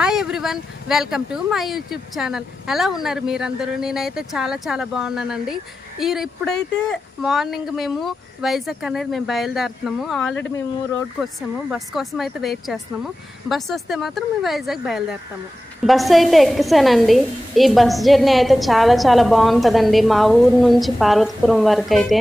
Hi everyone, welcome to my YouTube channel. ఎలా ఉన్నారు మీరందరూ? నేనైతే చాలా బాగున్నానండి. ఇప్పుడైతే మార్నింగ్ మేము వైజాగ్ అనేది మేము బయలుదేరుతున్నాము. ఆల్రెడీ మేము రోడ్కి వచ్చాము, బస్ కోసం అయితే వెయిట్ చేస్తున్నాము. బస్సు వస్తే మాత్రం మేము వైజాగ్ బయలుదేరుతాము. బస్సు అయితే ఎక్కేసానండి. ఈ బస్ జర్నీ అయితే చాలా బాగుంటుందండి. మా ఊరు నుంచి పార్వతీపురం వరకు అయితే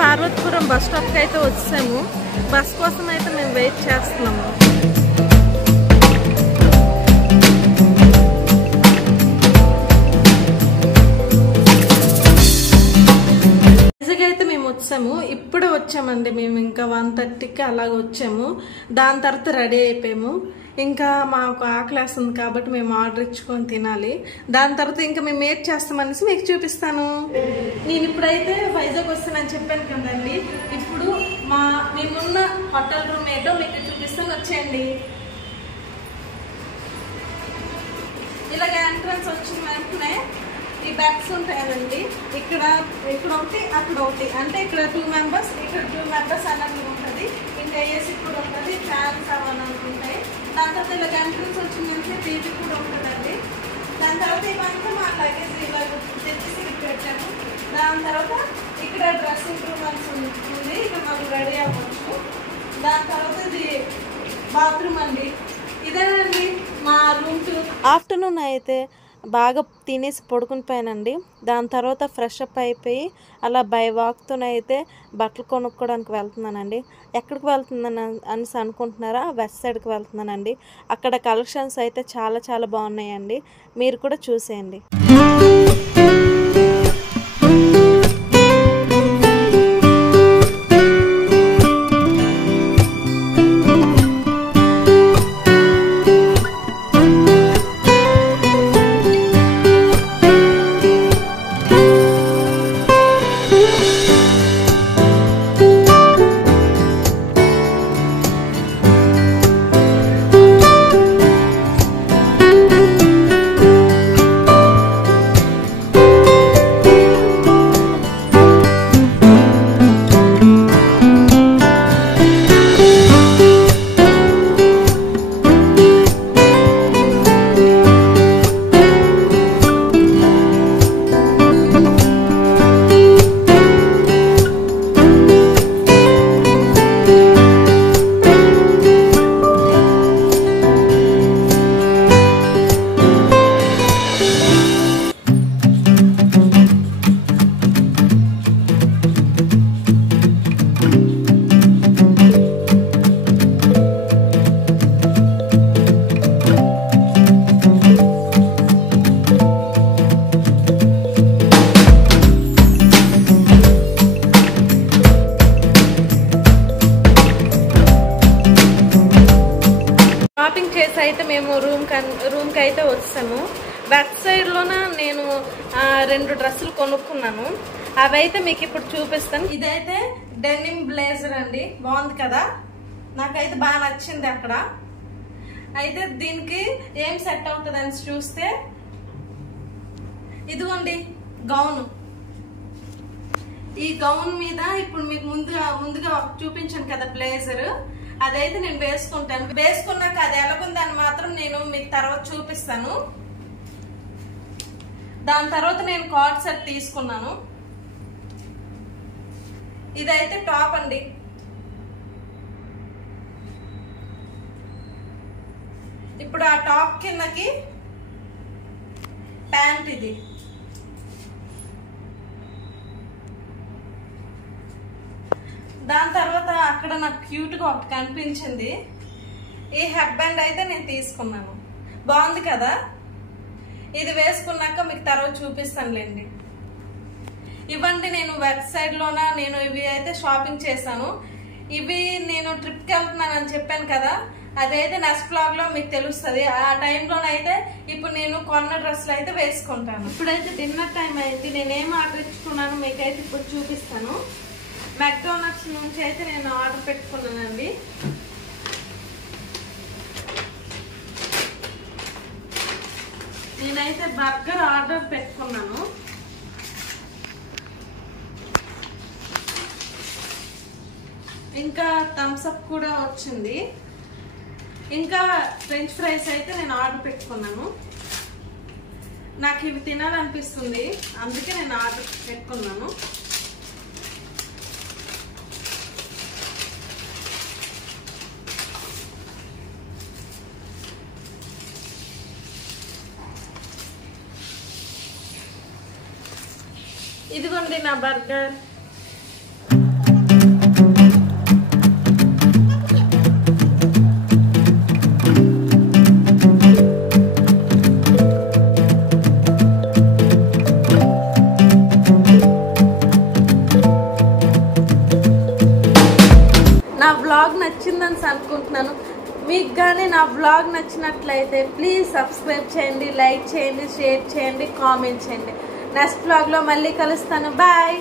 పార్వతీపురం బస్ స్టాప్కి అయితే వచ్చాము. బస్ కోసం అయితే మేము వెయిట్ చేస్తున్నాము. వైజాగ్ అయితే మేము వచ్చాము. ఇప్పుడే వచ్చామండి. మేము ఇంకా 1:30కి అలాగ వచ్చాము. దాని తర్వాత రెడీ అయిపోయాము. ఇంకా మాకు ఆకలేస్తుంది కాబట్టి మేము ఆర్డర్ ఇచ్చుకొని తినాలి. దాని తర్వాత ఇంకా మేము ఏం చేస్తామనేసి మీకు చూపిస్తాను. నేను ఇప్పుడైతే వైజాగ్ వస్తానని చెప్పాను కదండి. ఇప్పుడు మేమున్న హోటల్ రూమ్ ఏదో మీకు చూపిస్తాను, వచ్చేయండి. ఇలాగ ఎంట్రన్స్ వచ్చిన వెంటనే ఈ బెడ్స్ ఉంటాయండి. ఇక్కడ ఒకటి, అక్కడ ఒకటి. అంటే ఇక్కడ 2 మెంబర్స్, ఇక్కడ 2 మెంబర్స్ అన్నట్టు ఉంటుంది. ఇంకా ఏసీ కూడా ఉంటుంది, ఫ్యాన్స్ అవన్నీ ఉంటాయి. దాని తర్వాత ఇలా ఎంట్రన్స్ వచ్చిందంటే టీవీ కూడా ఉంటుందండి. దాని తర్వాత ఇవంతా మా లగేజ్ ఇలా తెచ్చేసి పెట్టాము. దాని తర్వాత ఇక్కడ డ్రెస్సింగ్ రూమ్ ఉంది. ఇక్కడ మనం రెడీ అవ్వచ్చు. దాని తర్వాత ఇది బాత్రూమ్ అండి. ఇదేనండి మా రూమ్ టూర్. ఆఫ్టర్నూన్ అయితే బాగా తినేసి పడుకుని పోయానండి. దాని తర్వాత ఫ్రెష్ అప్ అయిపోయి అలా బై వాక్తోనైతే బట్టలు కొనుక్కోవడానికి వెళ్తున్నానండి. ఎక్కడికి వెళ్తుందని అనేసి అనుకుంటున్నారా? వెస్ట్ సైడ్కి వెళ్తున్నానండి. అక్కడ కలెక్షన్స్ అయితే చాలా బాగున్నాయండి. మీరు కూడా చూసేయండి. షాపింగ్ చేసి అయితే మేము రూమ్కి అయితే వచ్చాము. వెస్ట్ సైడ్లోన నేను 2 డ్రెస్సులు కొనుక్కున్నాను. అవి అయితే మీకు ఇప్పుడు చూపిస్తాను. ఇదైతే డెనిమ్ బ్లేజర్ అండి. బాగుంది కదా, నాకైతే బాగా నచ్చింది. అక్కడ అయితే దీనికి ఏం సెట్ అవుతుంది అని చూస్తే ఇదిగోండి గౌను. ఈ గౌన్ మీద ఇప్పుడు మీకు ముందుగా చూపించాను కదా బ్లేజర్, అదైతే నేను వేసుకుంటాను. వేసుకున్నాక అది ఎలాగుందని మాత్రం నేను మీకు తర్వాత చూపిస్తాను. దాని తర్వాత నేను కార్డ్ సెట్ తీసుకున్నాను. ఇదైతే టాప్ అండి. ఇప్పుడు ఆ టాప్ కిందకి ప్యాంట్. ఇది దాని తర్వాత అక్కడ నాకు క్యూట్గా ఒకటి కనిపించింది. ఈ హెడ్ బ్యాండ్ అయితే నేను తీసుకున్నాను. బాగుంది కదా. ఇది వేసుకున్నాక మీకు తర్వాత చూపిస్తానులేండి. ఇవ్వండి, నేను వెస్ట్ సైడ్లోన నేను ఇవి అయితే షాపింగ్ చేశాను. ఇవి నేను ట్రిప్కి వెళ్తున్నాను అని చెప్పాను కదా, అదైతే నెక్స్ట్ బ్లాగ్ లో మీకు తెలుస్తుంది. ఆ టైంలోనైతే ఇప్పుడు నేను కొన్న డ్రెస్సులు అయితే వేసుకుంటాను. ఇప్పుడైతే డిన్నర్ టైం అయింది. నేనేం ఆర్డర్ ఇచ్చుకున్నాను మీకైతే ఇప్పుడు చూపిస్తాను. మెక్డోనల్డ్స్ నుంచి అయితే నేను ఆర్డర్ పెట్టుకున్నానండి. నేనైతే బర్గర్ ఆర్డర్ పెట్టుకున్నాను. ఇంకా థమ్స్ అప్ కూడా వచ్చింది. ఇంకా ఫ్రెంచ్ ఫ్రైస్ అయితే నేను ఆర్డర్ పెట్టుకున్నాను. నాకు ఇవి తినాలనిపిస్తుంది, అందుకే నేను ఆర్డర్ పెట్టుకున్నాను. ఇదిగోండి నా బర్గర్. నా వ్లాగ్ నచ్చిందని అనుకుంటున్నాను. మీకు కానీ నా వ్లాగ్ నచ్చినట్లయితే ప్లీజ్ సబ్స్క్రైబ్ చేయండి, లైక్ చేయండి, షేర్ చేయండి, కామెంట్ చేయండి. నెక్స్ట్ వ్లాగ్లో మళ్ళీ కలుస్తాను. బాయ్.